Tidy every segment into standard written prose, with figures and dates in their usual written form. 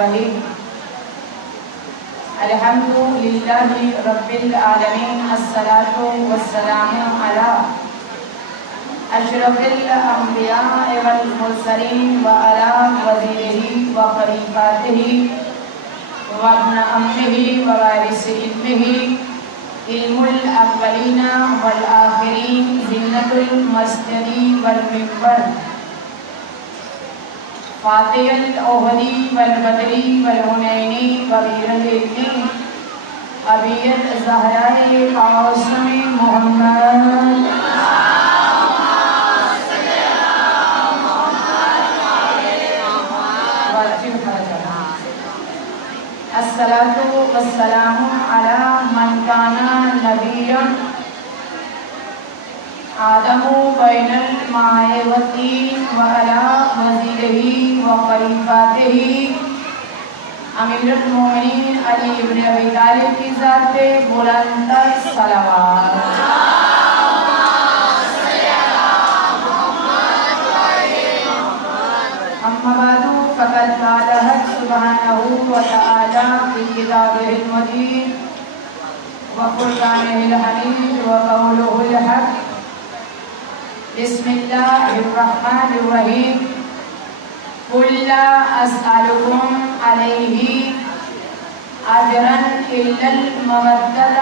الرحیم الحمدللہ رب العالمین الصلاۃ والسلام علی اشرف الانبیاء والمرسلین وعلی وزیرہ وخلیفاتہ وابن عمہ ووارث علمہ علم الاولین والآخرین زینۃ المسجد والمنبر فاتح الاحدی والبدری والحنینی وغیر العلمی ابی الزہراء قاسم محمد الصلاۃ والسلام علی من کان نبیا آدم بین الماء والطین وعلی وزیرہ وخلیفاتہ امیر المومنین علی ابن ابی طالب کی ذات پہ بلند صلوات۔ اما بعد فقد قال حق سبحانہ وتعالی فی کتابہ المجید وفرقانہ الحمید وقولہ الحق بسم اللہ الرحمن الرحیم قل لا اسألکم علیہ اجرا الا المودۃ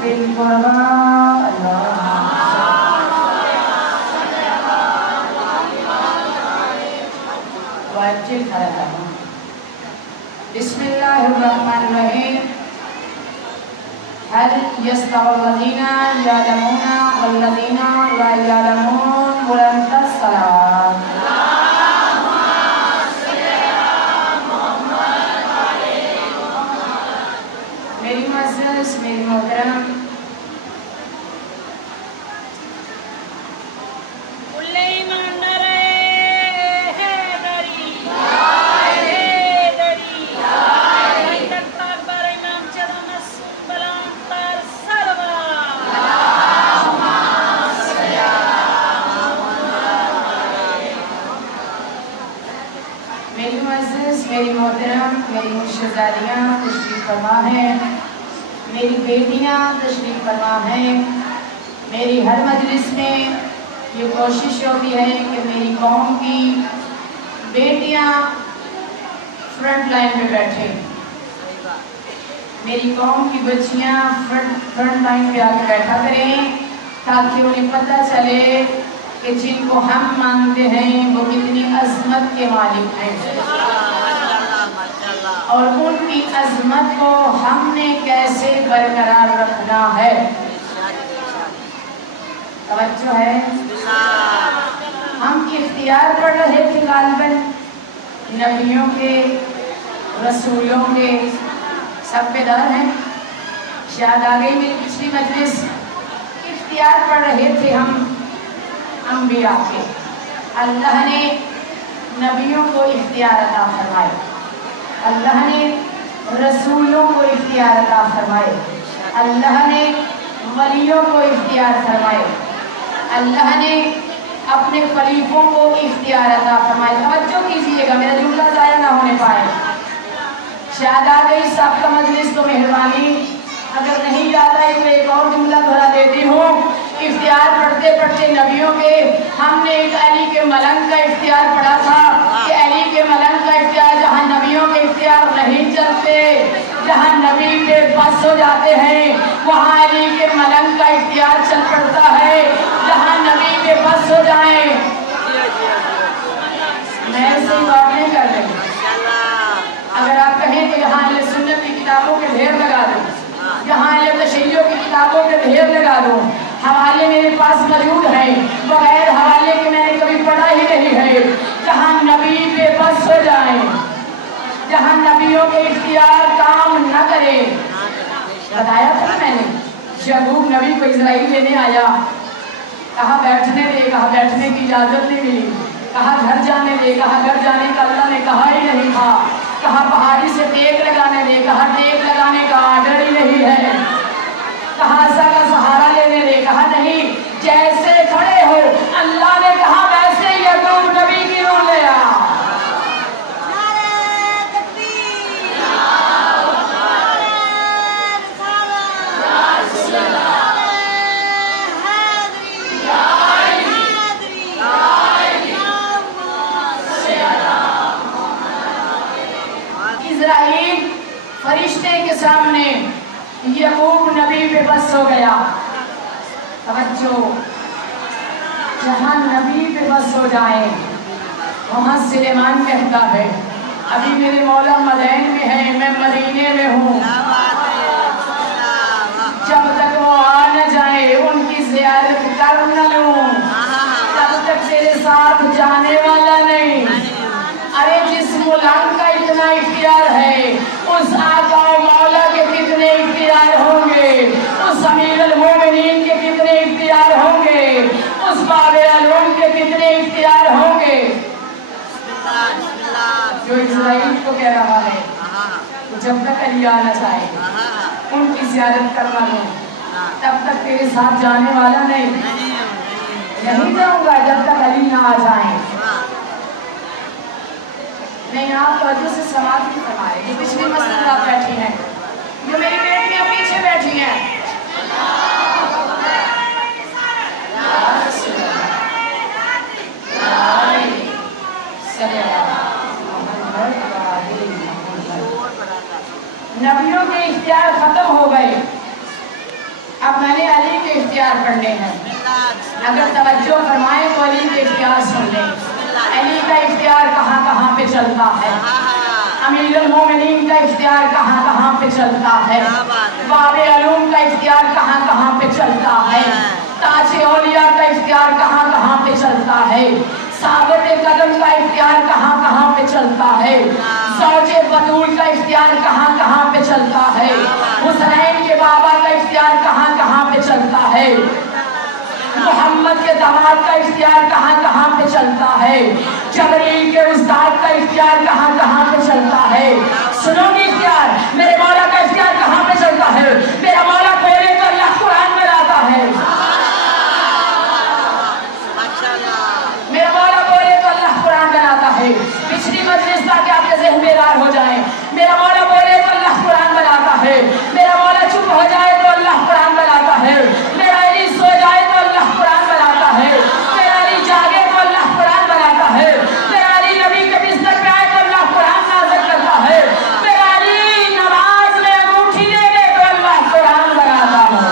فی القربى بسم اللہ الرحمن الرحیم هل يستوي الذين يعلمون والذين لا يعلمون بلند الصلوات۔ میری معزز میری محترم میری محترم میری شہزادیاں تشریف فرما ہیں، میری بیٹیاں تشریف فرما ہیں۔ میری ہر مجلس میں یہ کوشش ہوتی ہے کہ میری قوم کی بیٹیاں فرنٹ لائن پہ بیٹھیں، میری قوم کی بچیاں فرنٹ لائن پہ آ کے بیٹھا کریں تاکہ انہیں پتہ چلے کہ جن کو ہم مانتے ہیں وہ کتنی عظمت کے مالک ہیں اور ان کی عظمت کو ہم نے کیسے برقرار رکھنا ہے۔ توجہ ہے؟ ہم اختیار پڑھ رہے تھے غالباً نبیوں کے رسولوں کے سب بیدار ہیں، شاید آ گئی میری پچھلی مجلس۔ اختیار پڑھ رہے تھے ہم انبیاء کے، اللہ نے نبیوں کو اختیار عطا فرمائے، اللہ نے رسولوں کو اختیار عطا فرمائے، اللہ نے ولیوں کو اختیار فرمائے، اللہ نے اپنے خلیفوں کو اختیار عطا فرمائے۔ توجہ کیجیے گا، میرا جملہ ضائع نہ ہونے پائے۔ شاید آ گئی سب کا مجلس تو مہربانی، اگر نہیں یاد آئی تو ایک اور جملہ دہرا دیتی ہوں۔ اختیار پڑھتے پڑھتے نبیوں کے ہم نے ایک علی کے ملنگ کا اختیار پڑھا تھا کہ علی کے ملنگ کا اختیار جہاں نبیوں کے اختیار نہیں چلتے، جہاں نبی پہ بس ہو جاتے ہیں وہاں علی کے ملنگ کا اختیار چل پڑتا ہے، جہاں نبی پہ بس ہو جائیں۔ میں ایسے ہی بات نہیں کر رہی، اگر آپ کہیں کہ یہاں اہل سنت کی کتابوں کے ڈھیر لگا دو، یہاں اہل تشیع کی کتابوں کے ڈھیر لگا دو، حوالے میرے پاس موجود ہیں، بغیر حوالے کے میں نے کبھی پڑھا ہی نہیں ہے۔ جہاں نبی پہ بس ہو جائیں، جہاں نبیوں کے اختیار کام نہ کرے۔ بتایا تھا میں نے، یعقوب نبی کو اسرائیل لینے آیا، کہا بیٹھنے دے، کہا بیٹھنے کی اجازت نہیں ملی، کہا گھر جانے دے، کہا گھر جانے کا اللہ نے کہا ہی نہیں تھا، کہا پہاڑی سے ٹیک لگانے دے، کہا ٹیک لگانے کا آرڈر ہی نہیں ہے، کہا عصا کا سہارا لینے دے، کہا نہیں، جیسے کھڑے ہو اللہ نے کہا ویسے یعقوب نبی کی روح لے آ۔ توجہ، جہاں نبی پہ بس ہو جائے وہاں سلیمان کہتا ہے ابھی میرے مولا مدین میں ہے، میں مدینے میں ہوں، جب تک وہ آ نہ جائے ان کی زیارت کر نہ لوں تب تک تیرے ساتھ جانے والا نہیں۔ ارے جس غلام کا اتنا اختیار ہے اس آقا و مولا کے کتنے اختیار ہوں گے، اس امیر المومنین کے کتنے اختیار ہوں گے، اس باب علوم کے کتنے اختیار ہوں گے۔ جو اسرائیل کو کہہ رہا ہے جب تک علی آنا چاہے ان کی زیارت کرنا لوں تب تک تیرے ساتھ جانے والا نہیں جاؤں گا جب تک علی نہ آ جائیں۔ نہیں آپ توجہ سے سماعت نہیں فرما رہے، جو پچھلی مسجد آپ بیٹھی ہیں، جو میری بیٹیاں پیچھے بیٹھی ہیں، نبیوں کے اختیار ختم ہو گئے، اب میں نے علی کے اختیار پڑھنے ہیں۔ اگر توجہ فرمائیں تو علی کے اختیار سن لیں، علی کا اختیار کہاں کہاں پہ چلتا ہے، امیر المومنین کا اختیار کہاں کہاں پہ چلتا ہے، باب علوم کا اختیار کہاں کہاں پہ چلتا ہے، تاج اولیاء کا اختیار کہاں کہاں پہ چلتا ہے، ثابت قدم کا اختیار کہاں کہاں پہ چلتا ہے، زوج بطول کا اختیار کہاں کہاں پہ چلتا ہے، حسنین کے بابا کا اختیار کہاں کہاں پہ چلتا ہے، محمد کے داماد کا اختیار کہاں کہاں پہ چلتا ہے، جبریل کے استاد کا اختیار کہاں کہاں پہ چلتا ہے۔ سنو گی اختیار، میرے مولا کا اختیار کہاں پہ چلتا ہے، میرا مولا بولے تو اللہ قرآن میں لاتا ہے، میرا مولا بولے تو اللہ قرآن میں لاتا ہے۔ پچھلی مجلس تاکہ آپ کے ذہن بیدار ہو جائیں، میرا مولا بولے تو اللہ قرآن میں لاتا ہے، میرا مولا چپ ہو جائے تو اللہ قرآن میں لاتا ہے، میرا علی سو جائے تو اللہ قرآن میں لاتا ہے، میرا علی جاگے تو اللہ قرآن میں لاتا ہے، میرا علی نبی کے بستر پہ آئے تو اللہ قرآن نازل کرتا ہے، میرا علی نماز میں انگوٹھی دے دے تو اللہ قرآن میں لاتا ہے۔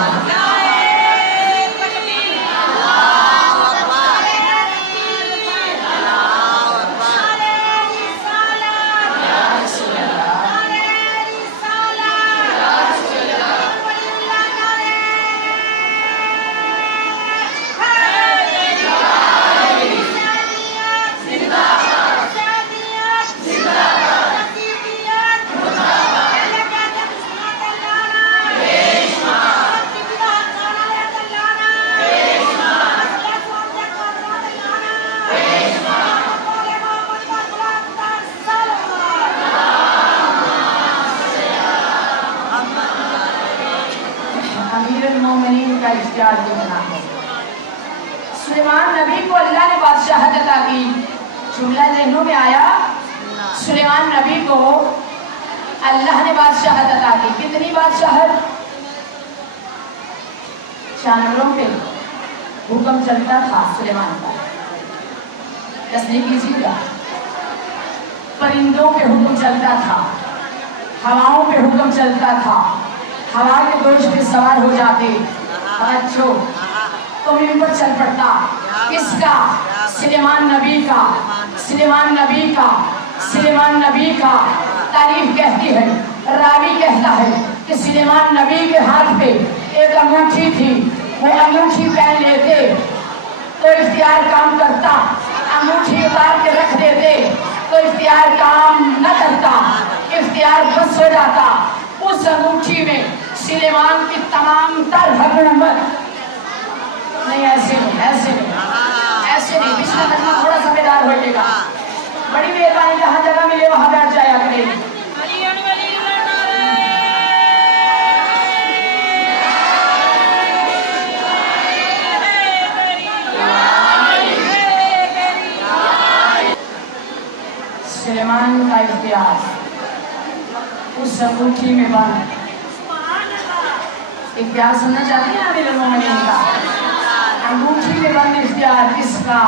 سلیمان نبی کو اللہ نے بادشاہت عطا کی، جملہ ذہنوں میں آیا، سلیمان نبی کو اللہ نے بادشاہت عطا کی۔ کتنی بادشاہت؟ جانوروں پہ حکم چلتا تھا سلیمان کا، تصدیق کیجیے گا، پرندوں پہ حکم چلتا تھا، ہواؤں پہ حکم چلتا تھا، ہوا کے دوش پہ سوار ہو جاتے، اچھو تو ممبر چل پڑتا، کس کا؟ سلیمان نبی کا، سلیمان نبی کا، سلیمان نبی کا۔ تاریخ کہتی ہے، راوی کہتا ہے کہ سلیمان نبی کے ہاتھ پہ ایک انگوٹھی تھی، وہ انگوٹھی پہن لیتے تو اختیار کام کرتا، انگوٹھی اتار کے رکھ دیتے تو اختیار کام نہ کرتا، اختیار بس ہو جاتا۔ اس انگوٹھی میں سلیمان کی تمام تر حکومت، نہیں ایسے نہیں، ایسے نہیں، ایسے نہیں، پچھلا مجمع تھوڑا سا بیدار ہوئیے گا، بڑی مہربانی جہاں جگہ ملے وہاں بیٹھ جایا کریں۔ سلیمان کا اختیار اس انگوٹھی میں بند۔ اختیار سننا چاہتی ہیں امیر المومنین کا؟ انگوٹھی میں بند اختیار کس کا؟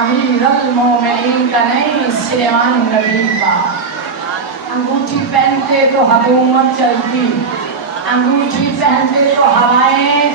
امیر المومنین کا نہیں، سلیمان نبی کا۔ انگوٹھی پہنتے تو حکومت چلتی، انگوٹھی پہنتے تو ہوائیں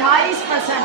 22%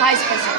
22%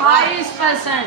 22%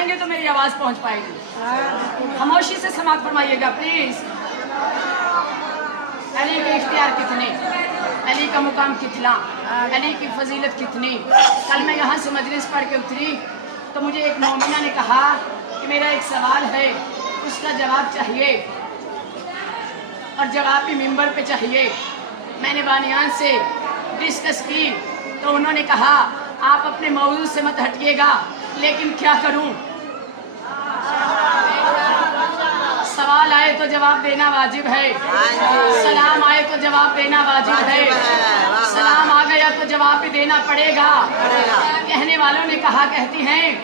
بلائیں گے تو میری آواز پہنچ پائے گی. خاموشی سے سماعت فرمائیے گا پلیز. علی کے اختیار کتنے, علی کا مقام کتنا, علی کی فضیلت کتنی. کل میں یہاں سے مجلس پڑھ کے اتری تو مجھے ایک مومنہ نے کہا کہ میرا ایک سوال ہے, اس کا جواب چاہیے اور جواب بھی ممبر پہ چاہیے. میں نے بانیان سے ڈسکس کی تو انہوں نے کہا آپ اپنے موضوع سے مت ہٹیے گا, لیکن کیا کروں, سوال آئے تو جواب دینا واجب ہے, سلام آئے تو جواب دینا واجب ہے, سلام آ گیا تو جواب بھی دینا پڑے گا. کہنے والوں نے کہا, کہتی ہیں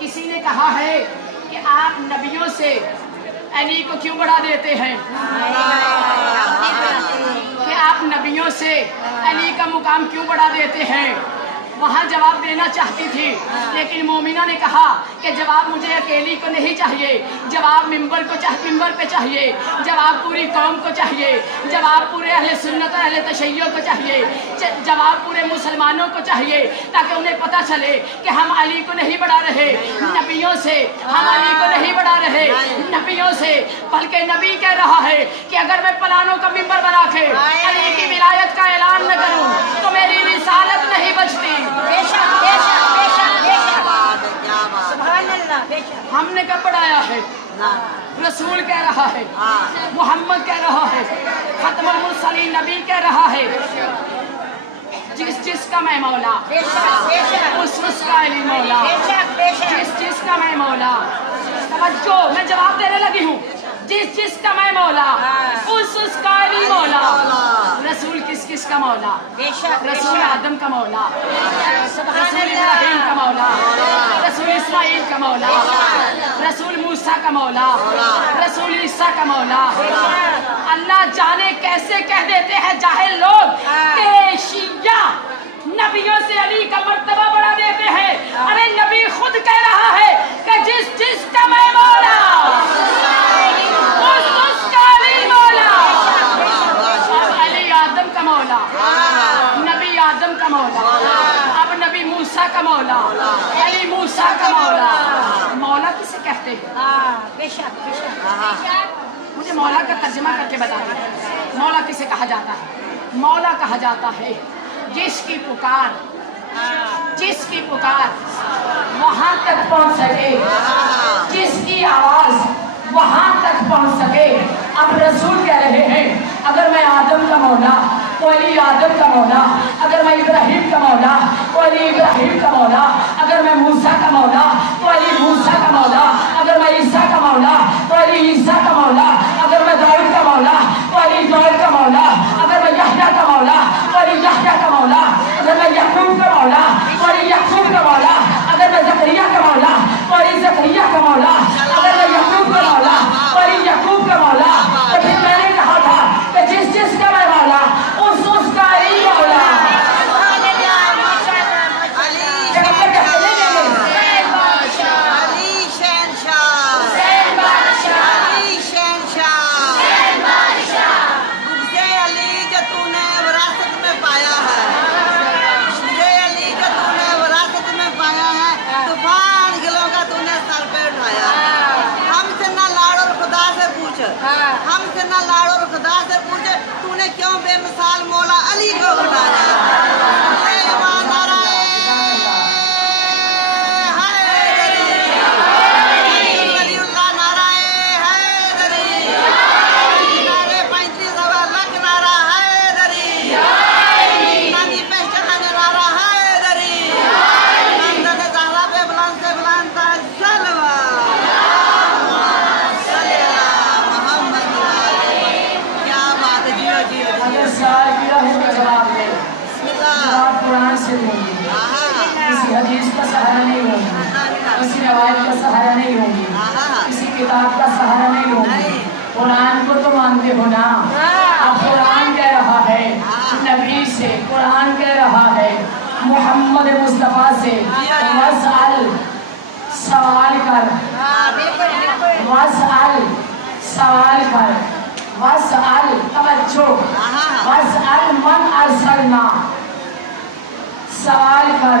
کسی نے کہا ہے کہ آپ نبیوں سے علی کو کیوں بڑھا دیتے ہیں, کہ آپ نبیوں سے علی کا مقام کیوں بڑھا دیتے ہیں. وہاں جواب دینا چاہتی تھی, لیکن مومنہ نے کہا کہ جواب مجھے اکیلی کو نہیں چاہیے, جواب ممبر پہ چاہیے, جواب پوری قوم کو چاہیے, جواب پورے اہل سنت اور اہل تشیع کو چاہیے, جواب پورے مسلمانوں کو چاہیے, تاکہ انہیں پتہ چلے کہ ہم علی کو نہیں بڑھا رہے نبیوں سے, ہم علی کو نہیں بڑھا رہے نبیوں سے, بلکہ نبی کہہ رہا ہے کہ اگر میں پلانوں کا ممبر بنا کے علی کی ولایت کا اعلان نہ کروں تو میری رسالت نہیں بچتی. ہم نے کب بڑھایا ہے, رسول کہہ رہا ہے, محمد کہہ رہا ہے, ختم المرسلین نبی کہہ رہا ہے, جس کا میں مولا اس کا علی مولا, جس کا میں مولا. توجہ, میں جواب دینے لگی ہوں. جس کا میں مولا اس کا علی مولا. رسول کس کا مولا, رسول آدم کا مولا, رسول ابراہیم کا مولا, رسول اسماعیل کا مولا, رسول موسیٰ کا مولا, رسول عیسیٰ کا مولا. اللہ جانے کیسے کہہ دیتے ہیں جاہل لوگ کہ شیعہ نبیوں سے علی کا مرتبہ بڑھا دیتے ہیں. ارے نبی خود کہہ رہا ہے کہ جس کا میں مولا اس کا علی مولا. اب علی آدم کا مولا, نبی آدم کا مولا, اب نبی موسیٰ کا مولا, علی موسیٰ کا مولا. مولا کسے کہتے ہیں, مجھے مولا کا ترجمہ کر کے بتا دیں. مولا کسے کہا جاتا ہے, مولا کہا جاتا ہے جس کی پکار وہاں تک پہنچ سکے, جس کی آواز وہاں تک پہنچ سکے. اب رسول کہہ رہے ہیں اگر میں آدم کا مولا تو علی آدم کا مولا, اگر میں ابراہیم کا مولا تو علی ابراہیم کا مولا, اگر میں موسیٰ کا مولا تو علی موسیٰ کا مولا, اگر میں عیسیٰ کا مولا تو علی عیسیٰ کا مولا, اگر میں داؤد کا مولا تو علی داؤد کا مولا, اگر میں یحییٰ کا مولا تو علی یحییٰ کا مولا, اگر میں یعقوب کا مولا تو علی یعقوب کا مولا, اگر میں زکریا کا مولا تو علی زکریا کا مولا, اگر میں یعقوب کا مولا تو علی یعقوب کا مولا. تو پھر میں نے کہا تھا کہ جس کا میں مولا اس کا علی مولا. ہم سے نہ لاڑ اور خدا سے پوچھے تو نے کیوں بے مثال مولا علی کو بنایا. کسی حدیث کا سہارا نہیں ہوگی, کسی روایت کا سہارا نہیں ہوگی, کسی کتاب کا سہارا نہیں ہوگی. قرآن کو تو مانتے ہو نا. اب قرآن کہہ رہا ہے نبی سے, قرآن کہہ رہا ہے محمد مصطفیٰ سے وسأل, سوال کر, وسأل سوال کر, وسأل توجہ, وسأل من ارسلنا, سوال کر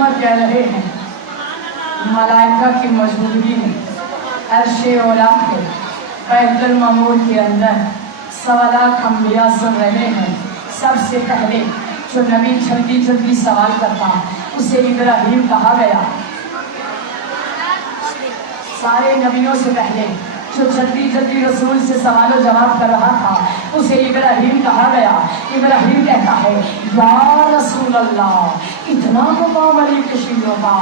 محمد کہہ رہے ہیں ملائکہ کی موجودگی میں عرش اولا پہ بیت المعمور کے اندر 1.25 لاکھ انبیاء سن رہے ہیں. سب سے پہلے جو نبی جلدی جلدی سوال کرتا اسے ابراہیم کہا گیا. سارے نبیوں سے پہلے جو جلدی جلدی رسول سے سوال و جواب کر رہا تھا اسے ابراہیم کہا گیا. ابراہیم کہتا ہے یا رسول اللہ اتنا مقام علی کے شیعوں کا,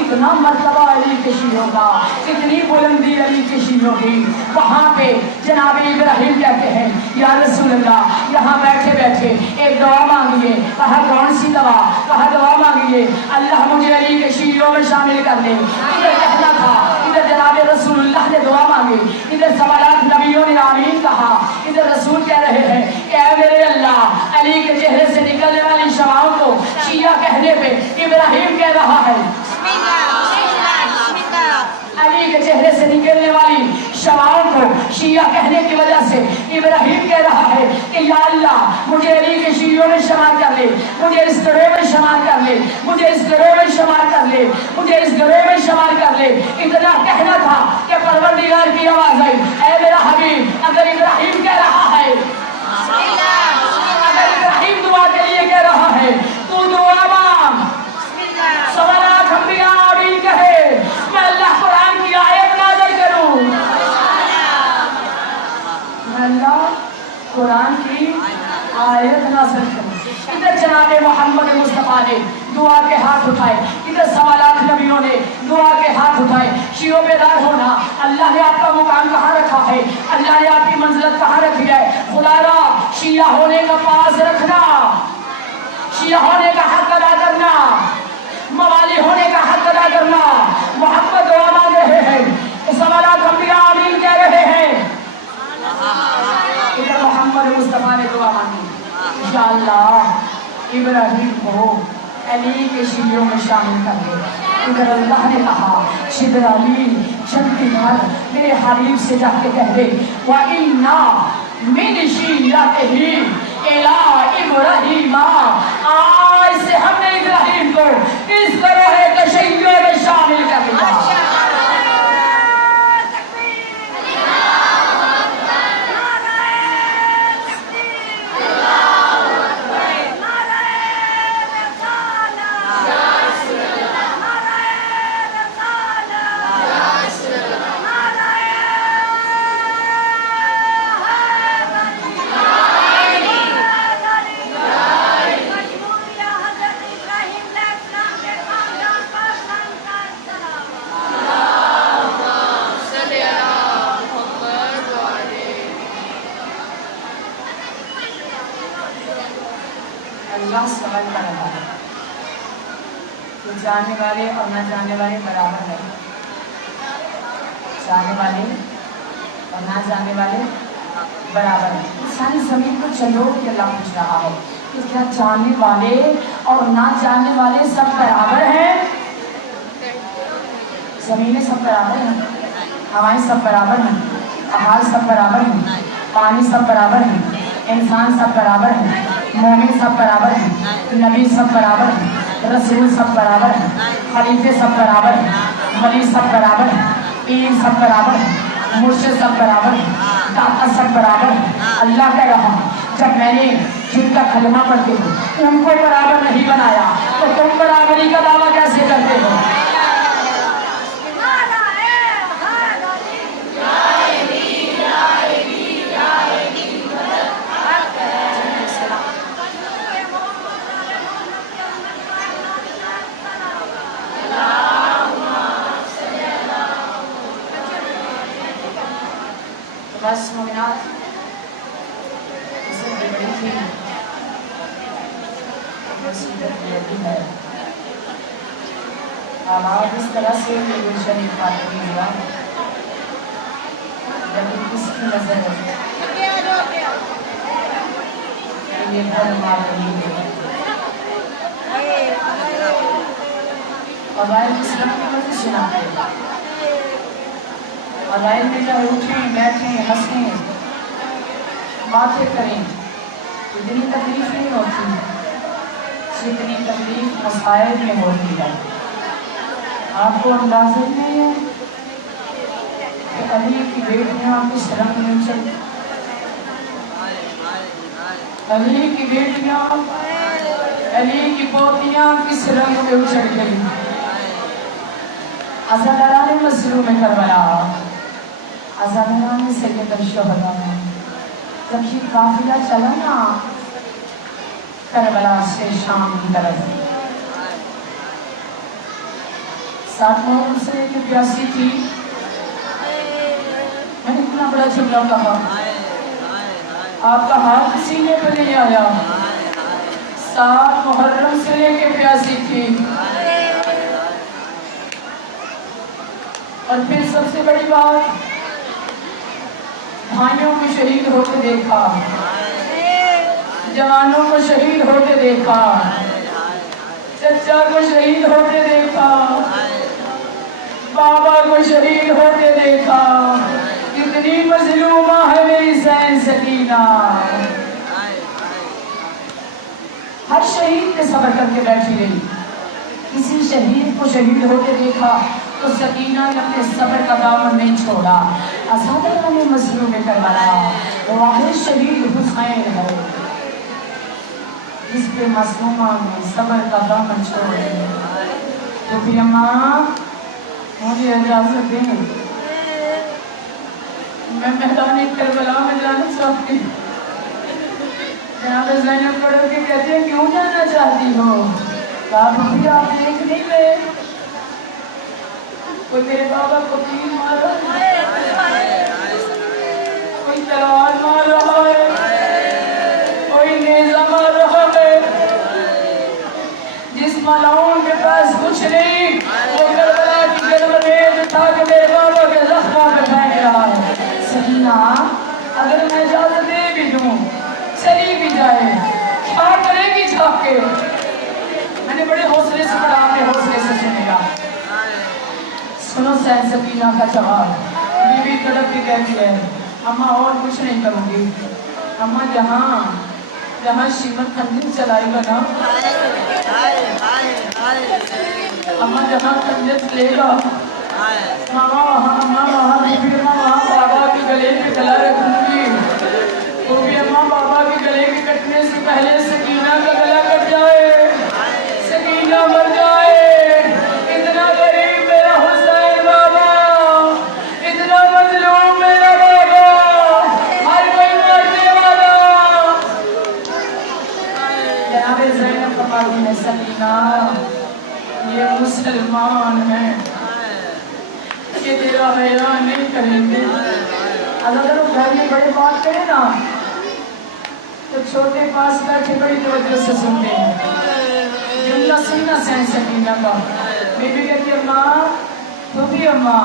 اتنا مرتبہ علی کے شیعوں کا, اتنی بلندی علی کے شیعوں کی. وہاں پہ جناب ابراہیم کہتے ہیں یا رسول اللہ یہاں بیٹھے بیٹھے ایک دعا مانگیے. کہا کون سی دعا؟ کہا دعا مانگیے اللہ مجھے علی کے شیعوں میں شامل کر لے. ادھر کہنا تھا, ادھر جناب رسول اللہ نے دعا مانگی, ادھر 1.25 لاکھ نبیوں نے آمین کہا. ادھر رسول کہہ رہے ہیں کہ اے میرے اللہ علی کے چہرے سے نکلنے والی شعاؤں کو شیعہ کہنے پہ ابراہیم کہہ رہا ہے علی کے چہرے سے نکلنے والی شعاؤں کو شیعہ کہنے کی وجہ سے ابراہیم کہہ رہا ہے کہ یا اللہ مجھے علی کے شیعوں میں شمار کر لے, مجھے اس گروہ میں شمار کر لے, مجھے اس گروہ میں شمار کر لے, مجھے اس گروہ میں شمار کر لے. اتنا کہنا تھا کہ پروردگار کی آواز آئی اے میرا حبیب اگر ابراہیم کہہ رہا ہے, اگر ابراہیم دعا کے لیے کہہ رہا ہے تو دعا مانگ. 1.25 لاکھ انبیاء آمین کہے, میں اللہ قرآن کی آیت نازل کروں, میں اللہ قرآن کی آیت نازل کروں. ادھر جناب محمد مصطفیٰ نے دعا کے ہاتھ اٹھائے, ادھر 1.25 لاکھ نبیوں نے دعا کے ہاتھ اٹھائے. شیعوں بیدار ہونا, اللہ نے آپ کا مقام کہاں رکھا ہے, اللہ نے آپ کی منزلت کہاں رکھی ہے. خدا را شیعہ ہونے کا پاس رکھنا, شیعہ ہونے کا حق ادا کرنا, موالی ہونے کا حق ادا کرنا. محمد دعا مانگ رہے ہیں, 1.25 لاکھ انبیاء آمین کہہ رہے ہیں. ادھر محمد مصطفیٰ نے دعا مانگی یا اللہ ابراہیم کو علی کے شیعوں میں شامل کر دے. ادھر اللہ نے کہا جبرائیل جلدی کر میرے حبیب سے جا کے کہہ دے وَإِنَّا مِنْ شِيَّتِهِ إِلَىٰ إِبْرَاهِيمَ, آج سے ہم نے ابراہیم کو اس گروہ تشیع میں شامل کر دیا. اللہ سمجھ کر رہا ہے کہ جاننے والے اور نہ جاننے والے برابر ہیں. جاننے والے اور نہ جاننے والے برابر ہیں. ساری زمین کو چلو کہ اللہ پوچھ رہا ہے کہ کیا جاننے والے اور نہ جاننے والے سب برابر ہیں؟ زمینیں سب برابر ہیں, ہوائیں سب برابر ہیں, پہاڑ سب برابر ہیں, پانی سب برابر ہیں, انسان سب برابر ہیں, مومن سب برابر ہیں, نبی سب برابر ہیں, رسول سب برابر ہیں, خلیفے سب برابر ہیں, ولی سب برابر ہیں, پیر سب برابر ہیں, مرشد سب برابر ہیں, داتا سب برابر ہیں. اللہ کہہ رہا جب میں نے جن کا کلمہ پڑھتے ہو ان کو برابر نہیں بنایا تو تم برابری کا دعویٰ کیسے کرتے ہو؟ بس مومنات اسے بڑی تھی مصیبت لگی ہے. آواز اس طرح سے کہ گلشن فاطمی ہوا لیکن کس کی نظر ہے یہ گھر معلومی ہے. قبائل اسلام کی مجھے سناتے ہیں قبائل میں جب اٹھیں بیٹھیں ہنسیں باتیں کریں اتنی تکلیف نہیں ہوتی. جتنی تکلیف مسائل میں ہوتی ہے، آپ کو اندازہ نہیں ہے کہ علی کی بیٹیاں کس رنگ میں چلی، علی کی بیٹیاں، علی کی پوتیاں کس رنگ میں اچھڑ گئی۔ عزاداران مظلوم کربلا، عزاداران سید الشہداء، جب یہ قافلہ چلا نا کربلا سے شام کی طرف، ساتھ محرم سے جو پیاسی تھی، میں نے اتنا بڑا جملہ کہا، آپ کا ہاتھ سینے پہ نہیں آیا، ساتھ محرم سے لے کے پیاسی تھی، اور پھر سب سے بڑی بات، بھائیوں کو شہید ہوتے دیکھا، جوانوں کو شہید ہوتے دیکھا، چچا کو شہید ہوتے دیکھا، بابا کو شہید ہوتے دیکھا، کتنی مظلومہ ہے میری زین سکینہ۔ ہر شہید نے صبر کر کے بیٹھی رہی، کسی شہید کو شہید ہوتے دیکھا تو سکینہ نے اپنے صبر کا دامن نہیں چھوڑا۔ عزاداران مظلوم کربلا، واحد شہید حسین ہے جس پہ مظلومہ نے صبر کا دامن چھوڑ دیا۔ تو پھر اماں مجھے اجازت دیں، میں میدان کربلا میں جانا چاہتی ہوں۔ جناب زینب پڑھ کے کہتے ہیں کیوں جانا چاہتی ہو؟ کہا بھی آپ دیکھ نہیں لے، کوئی میرے بابا کو تیر مار رہا ہے، کوئی تلوار مار رہا ہے، کوئی نیزہ مار رہا ہے، جس ملعون کے پاس کچھ نہیں وہ کربلا کی گرمید اٹھا کے میرے بابا کے زخموں پہ پھینک رہا ہے۔ سکینہ اگر میں اجازت دے بھی دوں، چلی بھی جائے، کیا کرے گی جھاگ کے؟ میں نے بڑے حوصلے سے پڑھا، اپنے حوصلے سے سنے گا۔ سنو زین سکینہ کا جواب، بی بی تڑپ کے کہتی ہے اماں اور کچھ نہیں کروں گی، اماں جہاں شیمت خنجر چلائے گا نا، اماں جہاں خنجر چلے گا، ماما وہاں بی بی اماں وہاں بابا کے گلے پہ گلا رکھوں گی، وہ بھی اماں بابا کے گلے کے کٹنے سے پہلے سکینہ کا گلا کٹ جائے، سکینہ مر جائے۔ اتنا غریب میرا حسین بابا، اتنا مظلوم میرا بابا، ہر کوئی مرنے والا۔ جناب زینب فرماتی ہے سکینہ یہ مسلمان ہیں، یہ تیرا حیران نہیں کریں گے۔ اگر وہ گھر میں بڑے بات کرے نا تو چھوٹے پاس بیٹھے بڑی توجہ سے سنتے ہیں۔ جملہ سننا زین سکینہ کا، بی بی کہتی اماں تو بھی اماں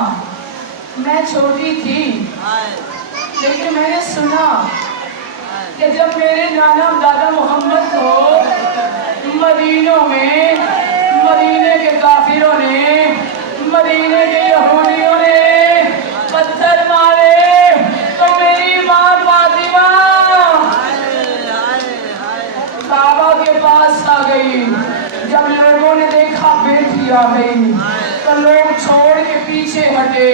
میں چھوٹی تھی لیکن میں نے سنا کہ جب میرے نانا دادا محمد کو مدینوں میں مدینے کے کافروں نے، مدینے کے یہودیوں نے پتھر مارے تو میری ماں فاطمہ کعبہ کے پاس آ گئی۔ جب لوگوں نے دیکھا بیٹی آ گئی تو لوگ چھوڑ کے پیچھے ہٹے۔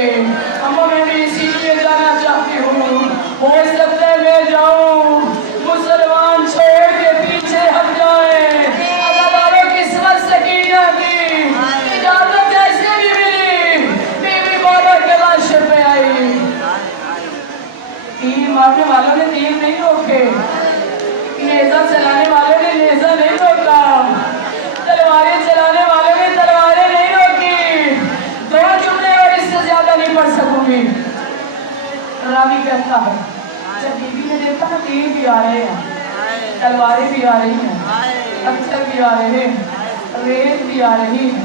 اماں میں بھی اسی لیے جانا چاہتی ہوں، ہو سکتا ہے میں جاؤں، مسلمان چھوڑ کے پیچھے ہٹ جائیں۔ اللہ بارے قسمت سکینہ کی اجازت جیسے بھی ملی، بی بی بابا کے لاشے پہ آئی۔ تیر مارنے والوں نے تیر نہیں روکے، نیزہ چلانے والوں نے نیزہ نہیں روکا، تلواریں چلانے والوں نے تلواریں نہیں روکی۔ دو جملے اور اس سے زیادہ نہیں پڑھ سکوں گی۔ راوی کہتا ہے جب بی بی نے دیکھا نا تیر بھی آ رہے ہیں، تلواریں بھی آ رہی ہیں، پتھر بھی آ رہے ہیں، ریت بھی آ رہی ہے،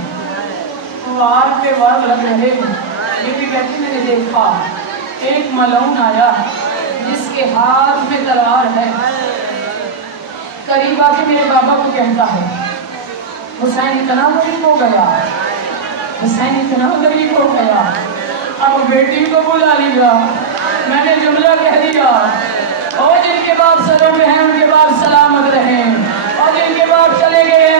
وار پہ وار لگ رہے ہیں، بی بی کہتی میں نے دیکھا ایک ملعون آیا جس کے ہاتھ میں تلوار ہے، قریب آ کے میرے بابا کو کہتا ہے حسین اتنا غریب ہو گیا، حسین اتنا غریب ہو گیا، اب بیٹی کو بلا لیا۔ میں نے جملہ کہہ دیا اور جن کے باپ سروں میں ہیں ان کے باپ سلامت رہیں، اور جن کے باپ چلے گئے ہیں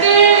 3